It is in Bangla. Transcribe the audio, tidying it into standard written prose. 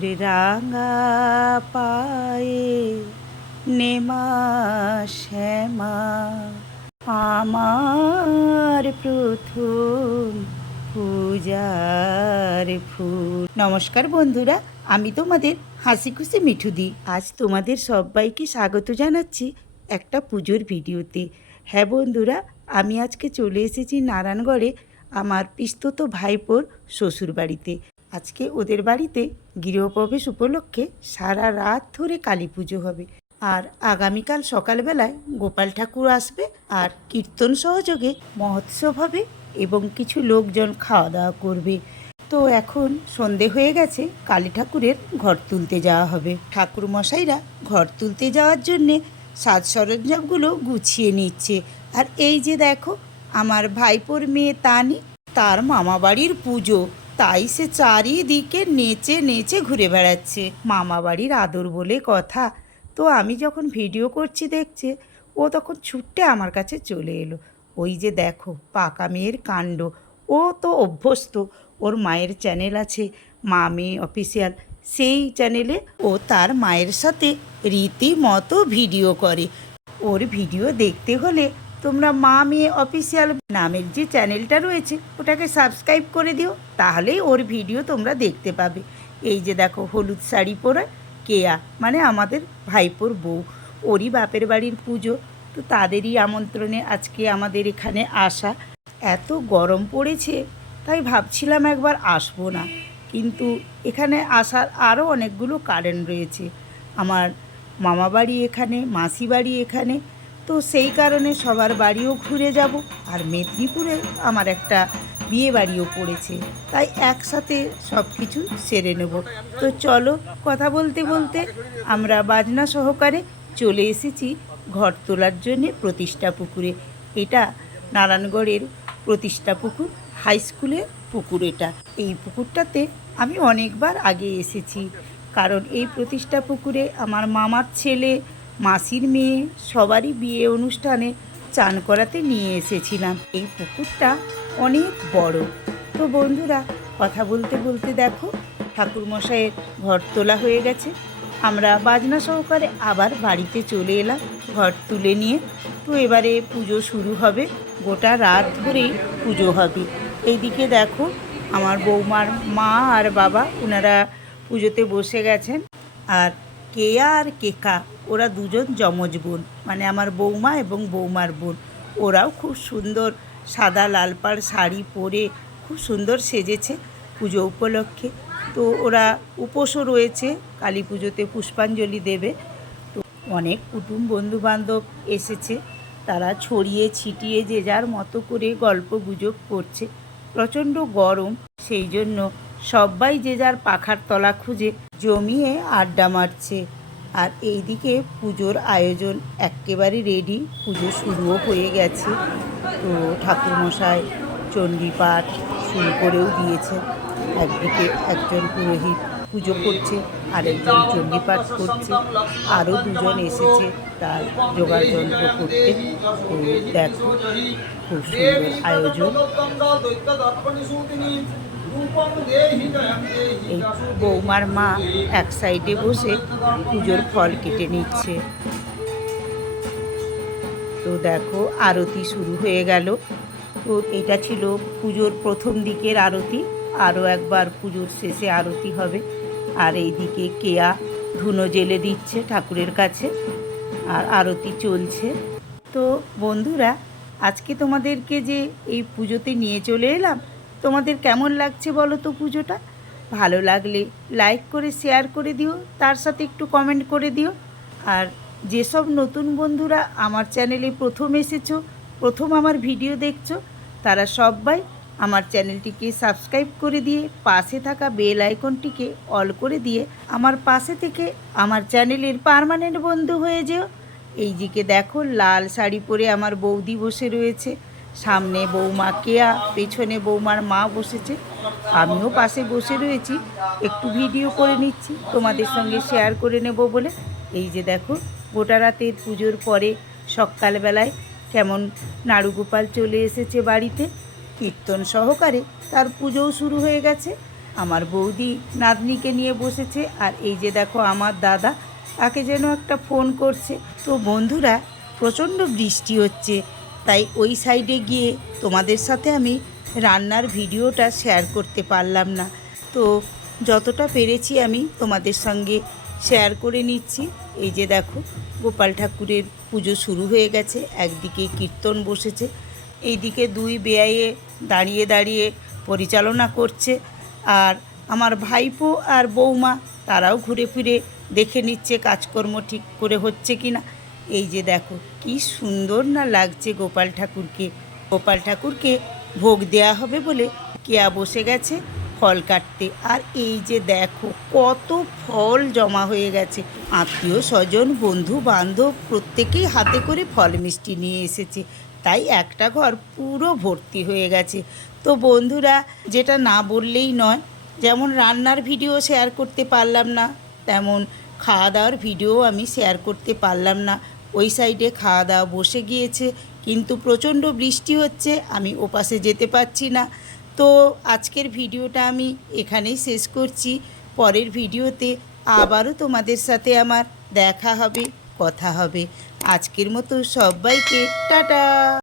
তোর রাঙা পায়ে নেমা শ্যামা আমার প্রথম পূজার ফুল। নমস্কার বন্ধুরা, আমি তোমাদের হাসি খুশি মিঠুদি। আজ তোমাদের সবাইকে স্বাগত জানাচ্ছি একটা পুজোর ভিডিওতে। হ্যাঁ বন্ধুরা, আমি আজকে চলে এসেছি নারায়ণগড়ে আমার পিস্তত ভাইপোর শ্বশুর বাড়িতে। আজকে ওদের বাড়িতে গৃহপ্রবেশ উপলক্ষে সারা রাত ধরে কালী পুজো হবে। আর আগামীকাল সকালবেলায় গোপাল ঠাকুর আসবে আর কীর্তন সহযোগে মহোৎসব হবে এবং কিছু লোকজন খাওয়া দাওয়া করবে। তো এখন সন্ধে হয়ে গেছে, কালী ঠাকুরের ঘর তুলতে যাওয়া হবে। ঠাকুর মশাইরা ঘর তুলতে যাওয়ার জন্যে সাজ সরঞ্জামগুলো গুছিয়ে নিচ্ছে। আর এই যে দেখো, আমার ভাইপোর মেয়ে তানি, তার মামাবাড়ির পুজো, তাই সে চারিদিকে নেচে নেচে ঘুরে বেড়াচ্ছে। মামাবাড়ির আদর বলে কথা। তো আমি যখন ভিডিও করছি দেখছে, ও তখন ছুটে আমার কাছে চলে এলো। ওই যে দেখো পাকা মেয়ের কাণ্ড। ও তো অভ্যস্ত, ওর মায়ের চ্যানেল আছে মা মেয়ে অফিসিয়াল, সেই চ্যানেলে ও তার মায়ের সাথে রীতিমতো ভিডিও করে। ওর ভিডিও দেখতে হলে তোমরা মা মেয়ে অফিসিয়াল নামের যে চ্যানেলটা রয়েছে ওটাকে সাবস্ক্রাইব করে দিও, তাহলেই ওর ভিডিও তোমরা দেখতে পাবে। এই যে দেখো হলুদ শাড়ি পরে কেয়া, মানে আমাদের ভাইপোর বউ, ওরই বাপের বাড়ির পুজো, তো তাদেরই আমন্ত্রণে আজকে আমাদের এখানে আসা। এত গরম পড়েছে তাই ভাবছিলাম একবার আসবো না, কিন্তু এখানে আসার আরও অনেকগুলো কারণ রয়েছে। আমার মামা বাড়ি এখানে, মাসি বাড়ি এখানে, তো সেই কারণে সবার বাড়িও ঘুরে যাব। আর মেদিনীপুরে আমার একটা বিয়ে বাড়িও পড়েছে, তাই একসাথে সব কিছু সেরে নেব। তো চলো, কথা বলতে বলতে আমরা বাজনা সহকারে চলে এসেছি ঘর তোলার জন্যে প্রতিষ্ঠা পুকুরে। এটা নারায়ণগড়ের প্রতিষ্ঠা পুকুর, হাই স্কুলের পুকুর এটা। এই পুকুরটাতে আমি অনেকবার আগে এসেছি, কারণ এই প্রতিষ্ঠা পুকুরে আমার মামার ছেলে, মাসির মেয়ে সবারই বিয়ে অনুষ্ঠানে চান করাতে নিয়ে এসেছিলাম। এই পুকুরটা অনেক বড়। তো বন্ধুরা, কথা বলতে বলতে দেখো ঠাকুরমশাইয়ের ঘর তোলা হয়ে গেছে। আমরা বাজনা সহকারে আবার বাড়িতে চলে এলাম ঘর তুলে নিয়ে। তো এবারে পুজো শুরু হবে, গোটা রাত ধরেই পুজো হবে। এইদিকে দেখো আমার বৌমার মা আর বাবা, ওনারা পুজোতে বসে গেছেন। আর কেয়া আর কেকা, ওরা দুজন যমজ বোন, মানে আমার বৌমা এবং বৌমার বোন। ওরাও খুব সুন্দর সাদা লাল পাড় শাড়ি পরে খুব সুন্দর সেজেছে পুজো উপলক্ষে। তো ওরা উপোসও রয়েছে, কালী পুজোতে পুষ্পাঞ্জলি দেবে। তো অনেক কুটুম বন্ধুবান্ধব এসেছে, তারা ছড়িয়ে ছিটিয়ে যে যার মতো করে গল্প গুজব করছে। প্রচণ্ড গরম, সেই জন্য সবাই যে যার পাখার তলা খুঁজে জমিয়ে আড্ডা মারছে। আর এইদিকে পুজোর আয়োজন একেবারে রেডি, পুজো শুরুও হয়ে গেছে। তো ঠাকুরমশাই চণ্ডীপাঠ শুরু করেও দিয়েছে। একদিকে একজন পুরোহিত পুজো করছে, আরেকজন চণ্ডীপাঠ করছে, আরও দুজন এসেছে তার জোগাড় যন্ত্র করতে। তো দেখো খুব সুন্দর আয়োজন। এই বৌমার মা এক সাইডে বসে পুজোর ফল কেটে নিচ্ছে। তো দেখো আরতি শুরু হয়ে গেল। তো এটা ছিল পুজোর প্রথম দিকের আরতি, আরও একবার পুজোর শেষে আরতি হবে। আর এইদিকে কেয়া ধুনো জেলে দিচ্ছে ঠাকুরের কাছে, আর আরতি চলছে। তো বন্ধুরা, আজকে তোমাদেরকে যে এই পুজোতে নিয়ে চলে এলাম, তোমাদের কেমন লাগছে বলো তো পুজোটা? ভালো লাগলে লাইক করে শেয়ার করে দিও, তার সাথে একটু কমেন্ট করে দিও। আর যেসব নতুন বন্ধুরা আমার চ্যানেলে প্রথম এসেছো, প্রথম আমার ভিডিও দেখছো, তারা সবাই আমার চ্যানেলটিকে সাবস্ক্রাইব করে দিয়ে পাশে থাকা বেল আইকনটিকে অল করে দিয়ে আমার পাশে থেকে আমার চ্যানেলের পার্মানেন্ট বন্ধু হয়ে যেও। এই দিকে দেখো লাল শাড়ি পরে আমার বৌদি বসে রয়েছে, সামনে বৌমা কেয়া, পেছনে বৌমার মা বসেছে, আমিও পাশে বসে রয়েছি, একটু ভিডিও করে নিচ্ছি তোমাদের সঙ্গে শেয়ার করে নেব বলে। এই যে দেখো গোটা রাতের পুজোর পরে সকালবেলায় কেমন নাড়ুগোপাল চলে এসেছে বাড়িতে, কীর্তন সহকারে তার পুজোও শুরু হয়ে গেছে। আমার বৌদি নাতনিকে নিয়ে বসেছে, আর এই যে দেখো আমার দাদা, তাকে যেন একটা ফোন করছে। তো বন্ধুরা, প্রচণ্ড বৃষ্টি হচ্ছে, তাই ওই সাইডে গিয়ে তোমাদের সাথে আমি রান্নার ভিডিওটা শেয়ার করতে পারলাম না। তো যতটা পেরেছি আমি তোমাদের সঙ্গে শেয়ার করে নিচ্ছি। এই যে দেখো, গোপাল ঠাকুরের পুজো শুরু হয়ে গেছে, একদিকে কীর্তন বসেছে, এইদিকে দুই বেয়াইয়ে দাঁড়িয়ে দাঁড়িয়ে পরিচালনা করছে, আর আমার ভাইপো আর বৌমা তারাও ঘুরে ফিরে দেখে নিচ্ছে কাজকর্ম ঠিক করে হচ্ছে কি না। এই যে দেখো কি সুন্দর না লাগছে গোপাল ঠাকুরকে। গোপাল ঠাকুরকে ভোগ দেয়া হবে বলে কেয়া বসে গেছে ফল কাটতে। আর এই যে দেখো কত ফল জমা হয়ে গেছে, আত্মীয় স্বজন বন্ধু বান্ধব প্রত্যেকেই হাতে করে ফল মিষ্টি নিয়ে এসেছে, তাই একটা ঘর পুরো ভর্তি হয়ে গেছে। তো বন্ধুরা, যেটা না বললেই নয়, যেমন রান্নার ভিডিও শেয়ার করতে পারলাম না, তেমন খাওয়া দাওয়ার ভিডিও আমি শেয়ার করতে পারলাম না। ওই সাইডে খাওয়া দাওয়া বসে গিয়েছে, কিন্তু প্রচণ্ড বৃষ্টি হচ্ছে, আমি ওপাশে যেতে পারছি না। তো আজকের ভিডিওটা আমি এখানেই শেষ করছি। পরের ভিডিওতে আবারও তোমাদের সাথে আমার দেখা হবে, কথা হবে। আজকের মতো সবাইকে টাটা।